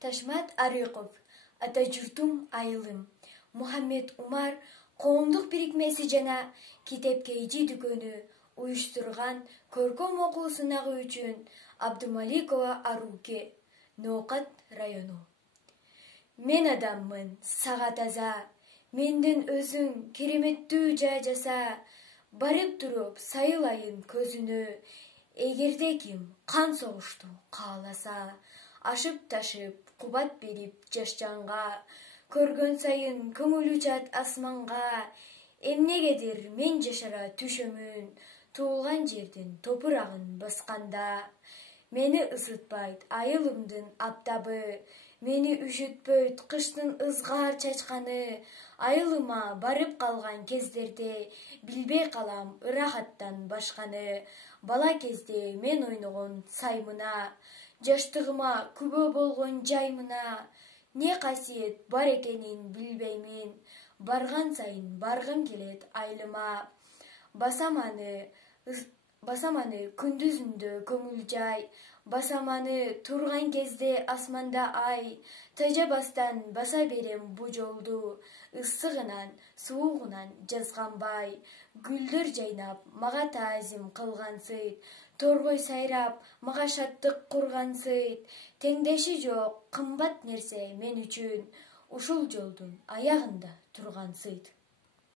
Ташмат Арыков, Атажуртум айылым. Мухаммед Умар коомдук бирикмеси жана Китепкейжи дүкөнү уюштурган көркөм окуу сынагы үчүн Абдумаликова Аруке, Ноокат району. Мен адаммын, сага таза, менден өзүң кереметтүү жай жаса, барып туруп сайылайын көзүнө, эгерде ким кан согушту кааласа, ашып-ташып, кубат берип жаш жанга, көргөн сайын көңүл учат асманга, эмнегедир мен жашара түшөмүн, туулган жердин топурагын басканда. Мени ысытпайт айылымдын аптабы, мени үшүтпөйт кыштын ызгаар чачканы, айылыма барып калган кездерде билбей калам ырахаттан башканы. Бала кезде мен ойногон саймына, жаштыгыма күбө болгон жаймына, не касиет бар экенин билбеймин, барган сайын баргым келет айылыма. Басам аны күндүзүндө көңүл жай, басам аны турган кезде асманда ай, тажабастан баса берем бу жолду, ысыгынан, суугунан жазганбай. Гүлдөр жайнап, мага таазим кылгансыйт, торгой сайрап, мага шаттык кургансыйт. Теңдеши жок кымбат нерсе мен үчүн, ушул жолдун аягында тургансыйт.